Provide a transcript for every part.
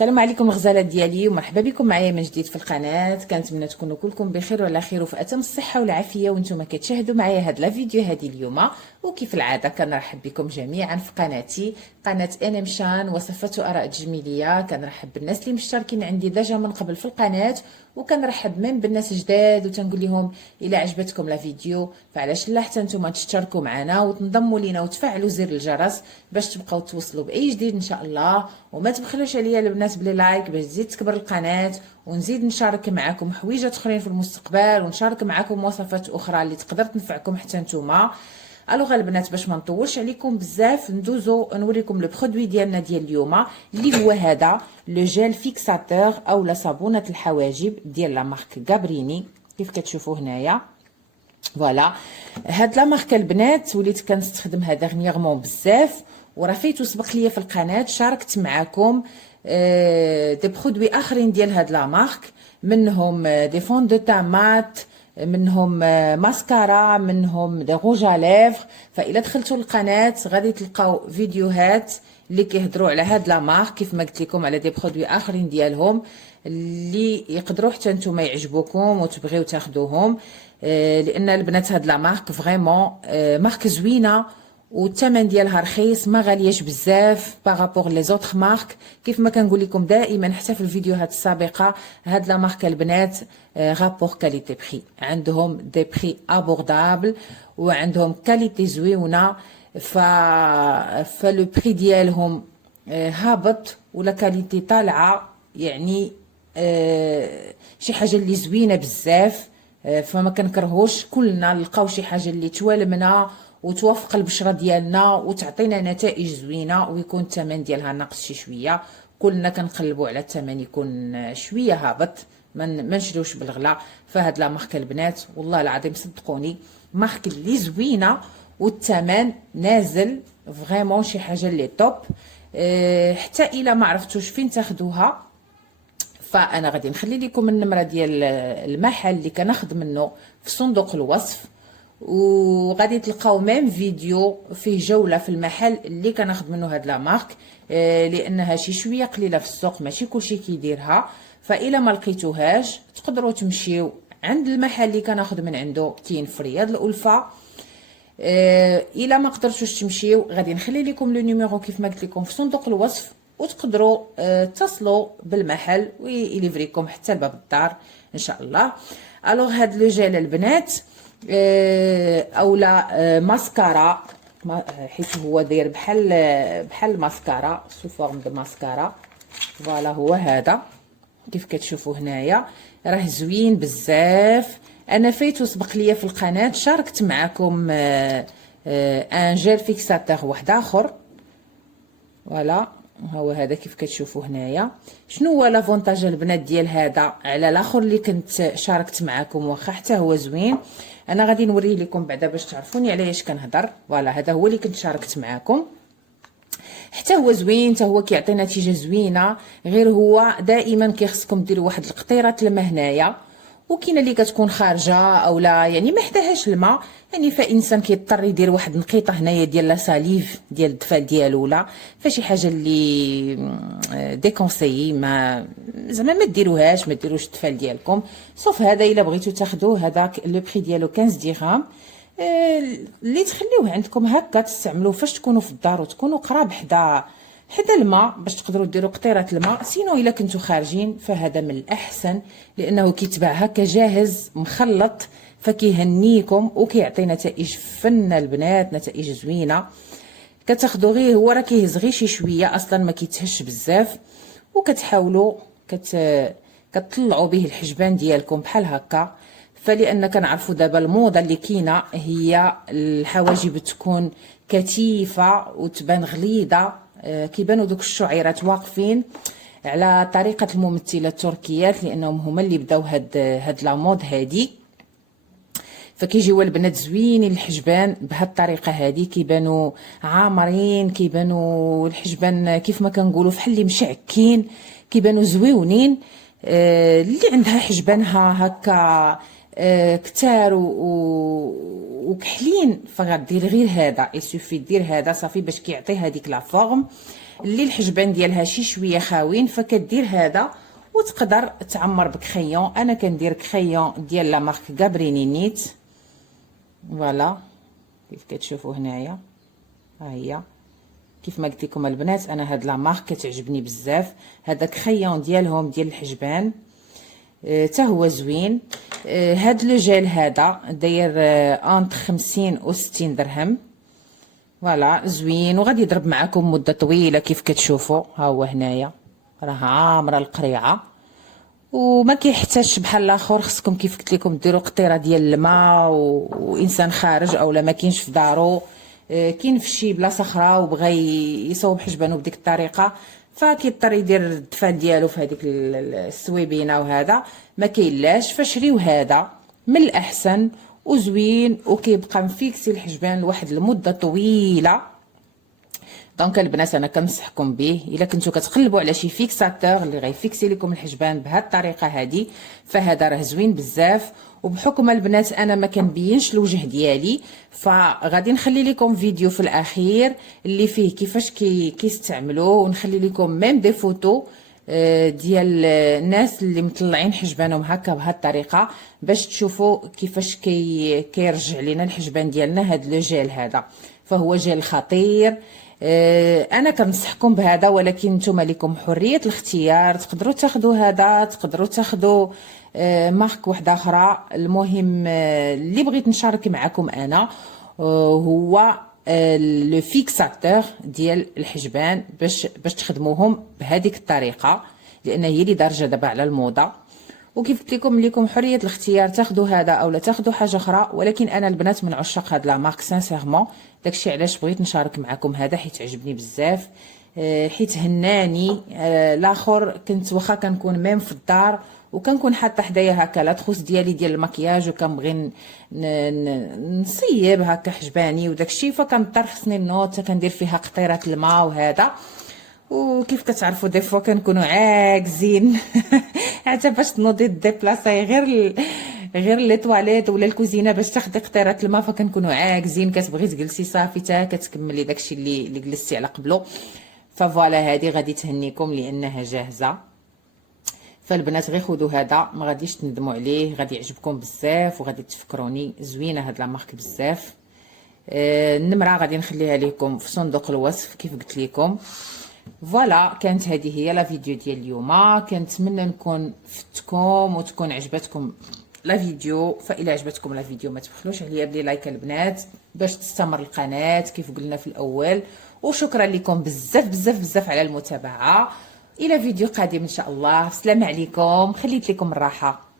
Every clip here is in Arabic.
السلام عليكم الغزالات ديالي ومرحبا بكم معايا من جديد في القناه. كنتمنى تكونوا كلكم بخير وعلى خير وفي اتم الصحه والعافيه وانتم كتشاهدوا معايا هاد لا فيديو هذه اليوم. وكيف العاده كنرحب بكم جميعا في قناتي قناه انم شان وصفات واراء تجميليه. كنرحب بالناس اللي مشتركين عندي ديجا من قبل في القناه، وكنرحب من بالناس جداد وتنقول لهم الا عجبتكم لا فيديو فعلاش لا حتى نتوما تشتركوا معنا وتنضموا لينا وتفعلوا زر الجرس باش تبقاو توصلوا باي جديد ان شاء الله. وما تبخلوش عليا البنات بلي لايك باش تزيد تكبر القناه ونزيد نشارك معكم حويجات اخرين في المستقبل ونشارك معكم وصفات اخرى اللي تقدر تنفعكم حتى نتوما. الوغ البنات باش ما نطولش عليكم بزاف ندوزو نوريكم لو برودوي ديالنا ديال اليوم اللي هو هذا لو جيل فيكساتور او لا صابونه الحواجب ديال لا مارك غابريني كيف كتشوفوا هنايا. فوالا هاد لا ماركه البنات وليت كنستخدمها ديرنييرمون بزاف، وراه فايتو سبق ليا في القناه شاركت معكم دي برودوي اخرين ديال هاد لا مارك، منهم دي فون دو تامات، منهم ماسكارا، منهم دي روج ليفر. فإلا دخلتوا القناه غادي تلقاو فيديوهات اللي كيهضروا على هاد لا مارك كيف ما قلت لكم، على دي برودوي اخرين ديالهم اللي يقدروا حتى نتوما يعجبوكم وتبغيو تاخذوهم. لان البنات هاد لا مارك فريمون مارك زوينه والثمن ديالها رخيص، ما غالياش بزاف بارابور لي زوطخ مارك. كيف ما كنقول لكم دائما حتى في الفيديوهات السابقه هاد لا مارك البنات رابور كاليتي بري، عندهم دي بري ابوردابل وعندهم كاليتي زويونه. فلو بري ديالهم هابط ولا كاليتي طالعه، يعني شي حاجه اللي زوينه بزاف. فما كنكرهوش، كلنا نلقاو شي حاجه اللي توالمنا وتوافق البشره ديالنا وتعطينا نتائج زوينه ويكون الثمن ديالها ناقص شي شويه. كلنا كنقلبوا على الثمن يكون شويه هابط، ما نشريوش بالغلا. فهاد لا مارك البنات والله العظيم صدقوني مارك اللي زوينه والثمن نازل فريمون شي حاجه اللي توب. حتى الا ما عرفتوش فين تاخدوها فانا غادي نخلي لكم النمره ديال المحل اللي كناخذ منه في صندوق الوصف، وغادي تلقاو ميم فيديو فيه جوله في المحل اللي كناخذ منه هاد لا مارك، لانها شي شويه قليله في السوق ماشي كلشي كيديرها. فالا ما لقيتوهاش تقدروا تمشيو عند المحل اللي كناخذ من عنده كاين في رياض الألفة. الا ما قدرتوش تمشيو غادي نخلي لكم لو نيميرو كيف ما قلت لكم في صندوق الوصف، وتقدروا تصلوا بالمحل ويليفريكم حتى لباب الدار ان شاء الله. الوغ هاد لو جيل البنات اولا ماسكارا، حيت هو داير بحال ماسكارا سو فورم دو ماسكارا. فوالا هو هذا كيف كتشوفوا هنايا راه زوين بزاف. انا فايتو سبق ليا في القناه شاركت معكم ان جيل فيكساتور واحد اخر. فوالا هو هذا كيف كتشوفوا هنايا. شنو هو لافونتاج البنات ديال هذا على الاخر اللي كنت شاركت معكم؟ واخا حتى هو زوين، انا غادي نوريه لكم بعدا باش تعرفوني على ايش كنهضر. فوالا هذا هو اللي كنت شاركت معكم، حتى هو زوين، حتى هو كيعطي نتيجه زوينه. غير هو دائما كيخصكم ديروا واحد القطيره الماء هنايا، وكاينه اللي كتكون خارجه اولا يعني ما حداهاش الماء، يعني فانسان كيضطر يدير واحد النقيطه هنايا ديال لا ساليف ديال الدفال ديالو، ولا فشي حاجه اللي ديكونسيي ما زعما ما ديروهاش، ما ديروش الدفال ديالكم. صوف هذا الا بغيتو تاخذوه هذاك لو بري ديالو 15 درهم، اللي تخليوه عندكم هكا تستعملوه فاش تكونوا في الدار وتكونوا قراب حدا الماء باش تقدروا ديروا قطيره الماء. سينو الا كنتوا خارجين فهذا من الاحسن، لانه كيتباع هكا جاهز مخلط فكيهنيكم وكيعطي نتائج فن البنات، نتائج زوينه. كتاخذوا غير هو راه كيهز غير شي شويه اصلا ما كيتهش بزاف، وكتحاولوا كتطلعوا به الحجبان ديالكم بحال هكا. فلان كنعرفوا دابا الموضه اللي كاينه هي الحواجب تكون كثيفه وتبان غليظه، كيبانوا دوك الشعيرات واقفين على طريقه الممثله التركيات، لانهم هما اللي بداو هاد لا مود هادي. فكيجيو البنات زوينين الحجبان بهاد الطريقه هادي، كيبانوا عامرين، كيبانوا الحجبان كيف ما كنقولوا فحال اللي مشعكين، كيبانوا زويونين. اللي عندها حجبانها هكا كتار وكحلين فغدير غير هذا، يسوفي دير هذا صافي باش كيعطي هذيك لا فورم. اللي الحجبان ديالها شي شويه خاوين فكدير هذا وتقدر تعمر بكريون. انا كندير كريون ديال لا مارك غابريني نيت. فوالا كيف كتشوفوا هنايا ها هي. كيف ما قلت لكم البنات انا هاد لا مارك كتعجبني بزاف. هذا كريون ديالهم ديال الحجبان حتى هو زوين. هاد لو جيل هذا داير انت 50 و 60 درهم. فوالا زوين وغادي يضرب معكم مده طويله. كيف كتشوفوا ها هو هنايا راه عامره القريعه وما كيحتاجش بحال الاخر. خصكم كيف قلت لكم ديروا قطيره ديال الماء وانسان خارج اولا ما كاينش في دارو، كاين في شي بلاصه اخرى وبغى يصوب حجبانو بديك الطريقه فكيضطر يدير الدفان ديالو في هذيك السويبينه وهذا ما كاينلاش. فشريو هذا من الاحسن وزوين وكيبقى مفيكسي الحجبان لواحد المده طويله. دونك البنات انا كنصحكم به الا كنتو كتقلبوا على شي فيكساتور اللي غيفيكسي لكم الحجبان بهذه الطريقه هذه فهذا راه زوين بزاف. وبحكم البنات انا ما كنبينش الوجه ديالي فغادي نخلي لكم فيديو في الاخير اللي فيه كيفاش كيستعملوه ونخلي لكم ميم دي فوتو ديال الناس اللي مطلعين حجبانهم هكا بهذه الطريقه باش تشوفوا كيفاش كيرجع لنا الحجبان ديالنا. هذا لو جيل هذا فهو جيل خطير. انا كنصحكم بهذا ولكن نتوما لكم حريه الاختيار. تقدروا تاخذوا هذا تقدروا تاخذوا مارك واحده اخرى. المهم اللي بغيت نشارك معكم انا هو لو فيكساتور ديال الحجبان باش تخدموهم بهذيك الطريقه لان هي اللي دارجه دابا على الموضه. وكيف قلت لكم حريه الاختيار تاخذوا هذا اولا تاخذوا حاجه اخرى ولكن انا البنات من عشاق هاد لا مارك سانسيرمون. داكشي علاش بغيت نشارك معكم هذا حيت عجبني بزاف حيت هناني. الاخر كنت واخا كنكون ميم في الدار وكنكون حاطه حدايا هكا لا تخوص ديالي ديال المكياج وكنبغي نصيب هكا حجباني وداكشي فكنضطر خصني النوت كندير فيها قطيره الماء وهذا. وكيف كتعرفوا دي فوا كنكونوا عاجزين حتى باش تنوضي ديبلاصاي غير لي تواليت ولا الكوزينه باش تاخدي قطيره الماء فكنكونوا عاجزين كتبغي تجلسي صافي تا كتكملي داكشي اللي جلستي على قبله. فوالا هذه غادي تهنيكم لانها جاهزه. فالبنات غير خذوا هذا ما غاديش تندموا عليه غادي يعجبكم بزاف وغادي تفكروني. زوينه هاد لا مارك بزاف. النمره غادي نخليها لكم في صندوق الوصف كيف قلت لكم. فوالا كانت هذه هي لا فيديو ديال اليوم. كنتمنى نكون فتكم وتكون عجبتكم لا فيديو. فإلا عجبتكم لا فيديو ما تبخلوش عليا بلي لايك البنات باش تستمر القناه كيف قلنا في الاول. وشكرا لكم بزاف بزاف بزاف على المتابعه. الى فيديو قادم ان شاء الله. السلام عليكم. خليت لكم الراحه.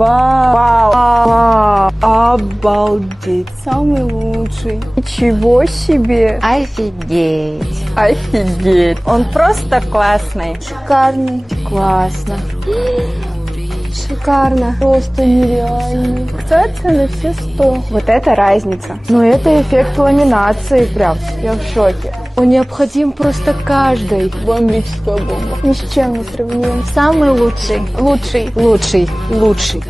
Вау! Обалдеть! Самый лучший! Ничего себе! Офигеть! Офигеть! Он просто классный! Шикарный! Классно! Шикарно! Просто нереальный! Кстати, на все 100. Вот это разница! Но это эффект ламинации прям! Я в шоке! Он необходим просто каждой! Бомбическая бомба! Ни с чем не сравним! Самый лучший! Лучший! Лучший! Лучший!